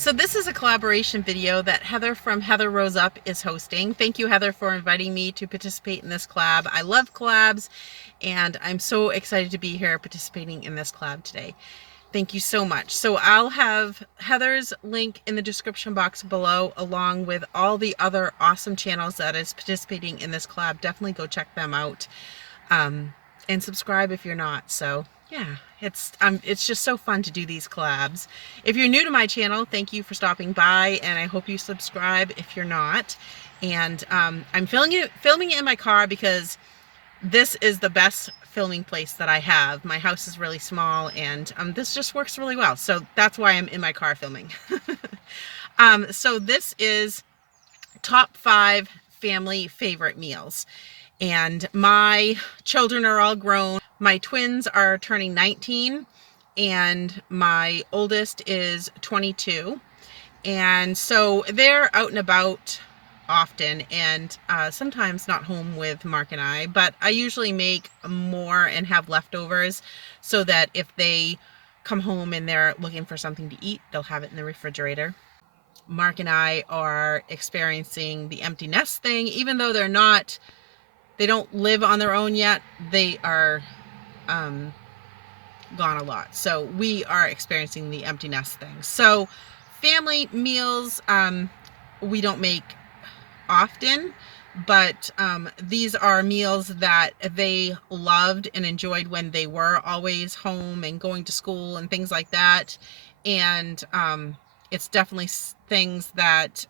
So this is a collaboration video that Heather from Heather Rose Up is hosting. Thank you, Heather, for inviting me to participate in this collab. I love collabs, and I'm so excited to be here participating in this collab today. Thank you so much. So I'll have Heather's link in the description box below, along with all the other awesome channels that is participating in this collab. Definitely go check them out. And subscribe if you're not. So yeah, it's just so fun to do these collabs. If you're new to my channel, thank you for stopping by, and I hope you subscribe if you're not. And I'm filming it in my car because this is the best filming place that I have. My house is really small, and this just works really well. So that's why I'm in my car filming. So this is top 5 family favorite meals. And my children are all grown. My twins are turning 19 and my oldest is 22. And so they're out and about often, and sometimes not home with Mark and I, but I usually make more and have leftovers so that if they come home and they're looking for something to eat, they'll have it in the refrigerator. Mark and I are experiencing the empty nest thing, even though they don't live on their own yet. They are gone a lot. So we are experiencing the empty nest thing. So family meals, we don't make often, but these are meals that they loved and enjoyed when they were always home and going to school and things like that. And it's definitely things that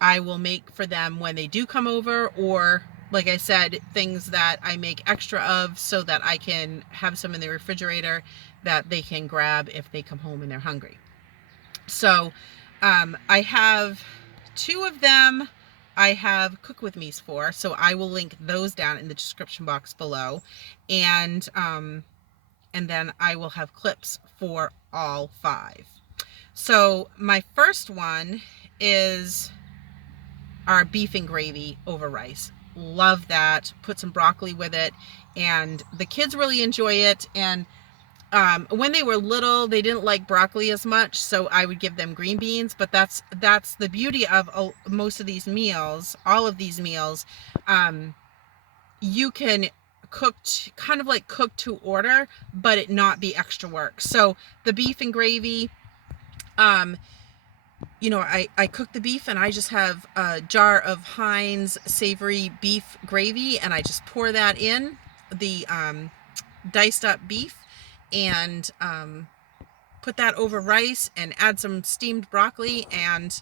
I will make for them when they do come over, or like I said, things that I make extra of so that I can have some in the refrigerator that they can grab if they come home and they're hungry. So I have 2 of them I have cook with me's for, so I will link those down in the description box below. And then I will have clips for all 5. So my first one is our beef and gravy over rice. Love that. Put some broccoli with it, and the kids really enjoy it. And when they were little, they didn't like broccoli as much, so I would give them green beans. But that's the beauty of most of these meals. All of these meals, you can kind of like cook to order, but it not be extra work. So the beef and gravy, you know, I cook the beef, and I just have a jar of Heinz savory beef gravy, and I just pour that in the diced up beef, and put that over rice and add some steamed broccoli, and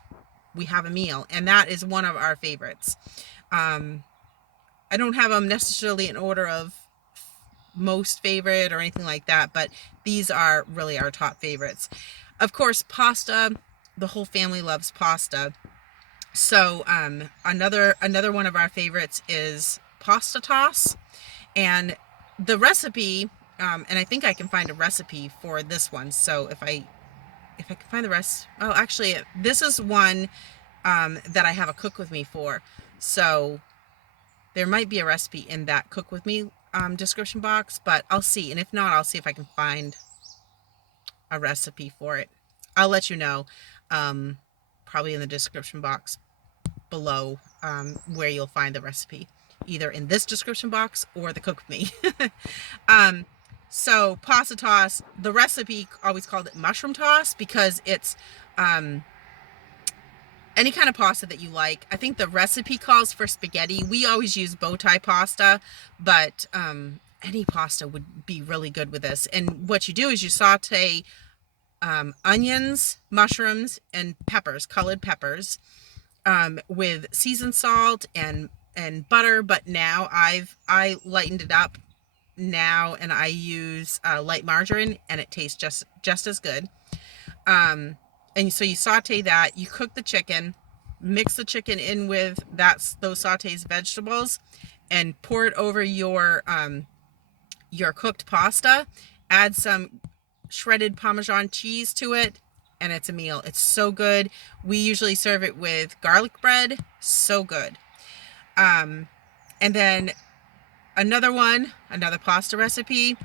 we have a meal. And that is one of our favorites. I don't have them necessarily in order of most favorite or anything like that, but these are really our top favorites. Of course, pasta. The whole family loves pasta. So another one of our favorites is pasta toss. And the recipe, and I think I can find a recipe for this one. So if I can find the rest, oh, actually, this is one that I have a cook with me for. So there might be a recipe in that cook with me description box, but I'll see. And if not, I'll see if I can find a recipe for it. I'll let you know, probably in the description box below, where you'll find the recipe, either in this description box or the cook with me. So pasta toss, the recipe always called it mushroom toss because it's any kind of pasta that you like. I think the recipe calls for spaghetti. We always use bow tie pasta, but any pasta would be really good with this. And what you do is you saute onions, mushrooms, and peppers, colored peppers, with seasoned salt and butter. But now I lightened it up now, and I use light margarine, and it tastes just as good. And so you saute that, you cook the chicken, mix the chicken in with those sauteed vegetables, and pour it over your cooked pasta. Add some shredded Parmesan cheese to it, and it's a meal. It's so good. We usually serve it with garlic bread. So good. And then another pasta recipe,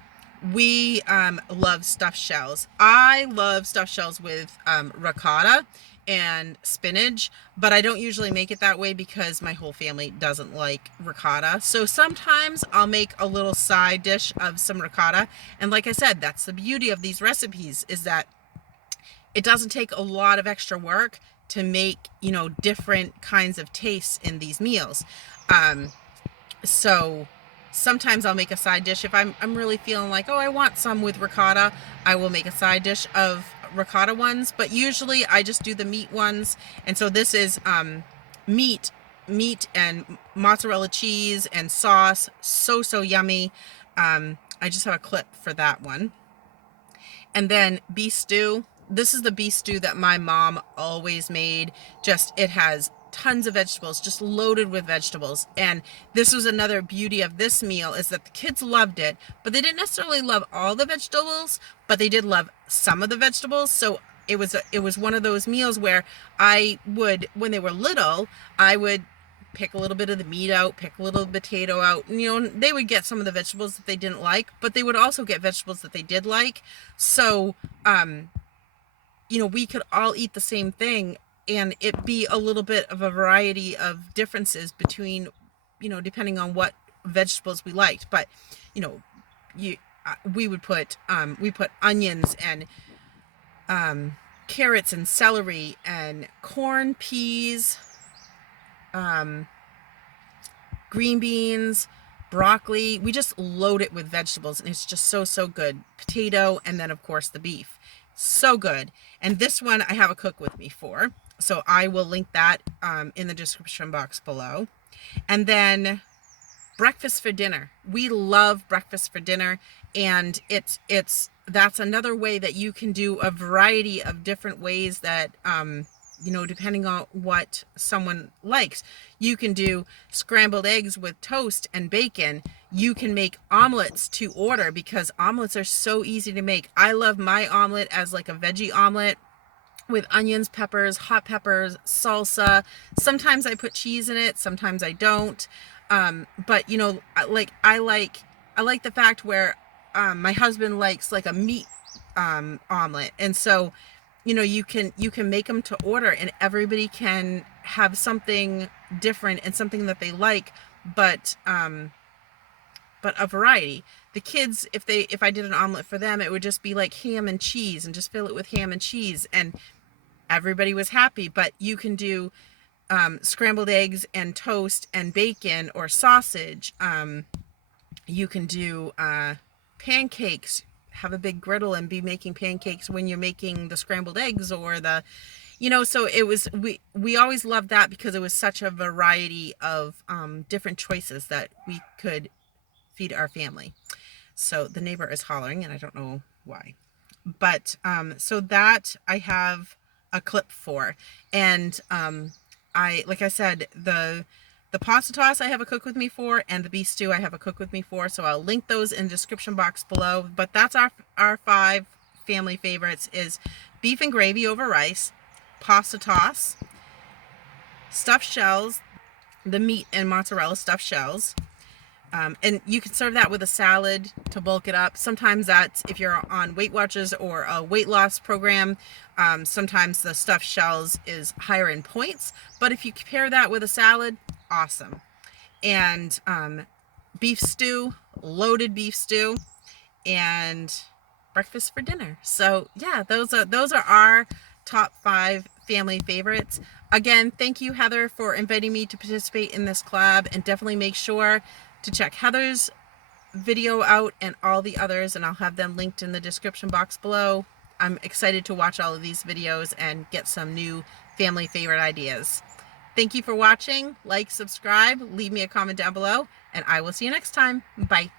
we love stuffed shells. I love stuffed shells with ricotta and spinach, but I don't usually make it that way because my whole family doesn't like ricotta. So sometimes I'll make a little side dish of some ricotta. And like I said, that's the beauty of these recipes, is that it doesn't take a lot of extra work to make, you know, different kinds of tastes in these meals. So sometimes I'll make a side dish if I'm really feeling like, oh, I want some with ricotta. I will make a side dish of ricotta ones, but usually I just do the meat ones. And so this is meat and mozzarella cheese and sauce. So yummy. I just have a clip for that one. And then beef stew. This is the beef stew that my mom always made. Just, it has tons of vegetables, just loaded with vegetables. And this was another beauty of this meal, is that the kids loved it, but they didn't necessarily love all the vegetables, but they did love some of the vegetables. So it was one of those meals where I would, when they were little, I would pick a little bit of the meat out, pick a little potato out, and, you know, they would get some of the vegetables that they didn't like, but they would also get vegetables that they did like. So, you know, we could all eat the same thing and it be a little bit of a variety of differences between, you know, depending on what vegetables we liked. But, you know, we would put, we put onions and, carrots and celery and corn, peas, green beans, broccoli. We just load it with vegetables and it's just so good. Potato, and then of course the beef. So good. And this one I have a cook with me for, so I will link that in the description box below. And then breakfast for dinner. We love breakfast for dinner, and that's another way that you can do a variety of different ways that you know, depending on what someone likes. You can do scrambled eggs with toast and bacon. You can make omelets to order, because omelets are so easy to make. I love my omelet as like a veggie omelet with onions, peppers, hot peppers, salsa. Sometimes I put cheese in it, sometimes I don't. But you know, I like the fact where my husband likes like a meat omelet, and so, you know, you can make them to order and everybody can have something different and something that they like, but a variety. The kids, if I did an omelet for them, it would just be like ham and cheese, and just fill it with ham and cheese, and everybody was happy. But you can do scrambled eggs and toast and bacon or sausage. You can do pancakes. Have a big griddle and be making pancakes when you're making the scrambled eggs, or the, you know, so it was, we always loved that because it was such a variety of different choices that we could feed our family. So the neighbor is hollering and I don't know why, but so that I have a clip for. And like I said, the pasta toss I have a cook with me for, and the beef stew I have a cook with me for, so I'll link those in the description box below. But that's our 5 family favorites: is beef and gravy over rice, pasta toss, stuffed shells, the meat and mozzarella stuffed shells. And you can serve that with a salad to bulk it up. Sometimes that's if you're on Weight Watchers or a weight loss program. Sometimes the stuffed shells is higher in points, but if you pair that with a salad, awesome. And beef stew, loaded beef stew, and breakfast for dinner. So yeah, those are our top 5 family favorites. Again, thank you, Heather, for inviting me to participate in this collab, and definitely make sure to check Heather's video out and all the others, and I'll have them linked in the description box below. I'm excited to watch all of these videos and get some new family favorite ideas. Thank you for watching. Like, subscribe, leave me a comment down below, and I will see you next time. Bye.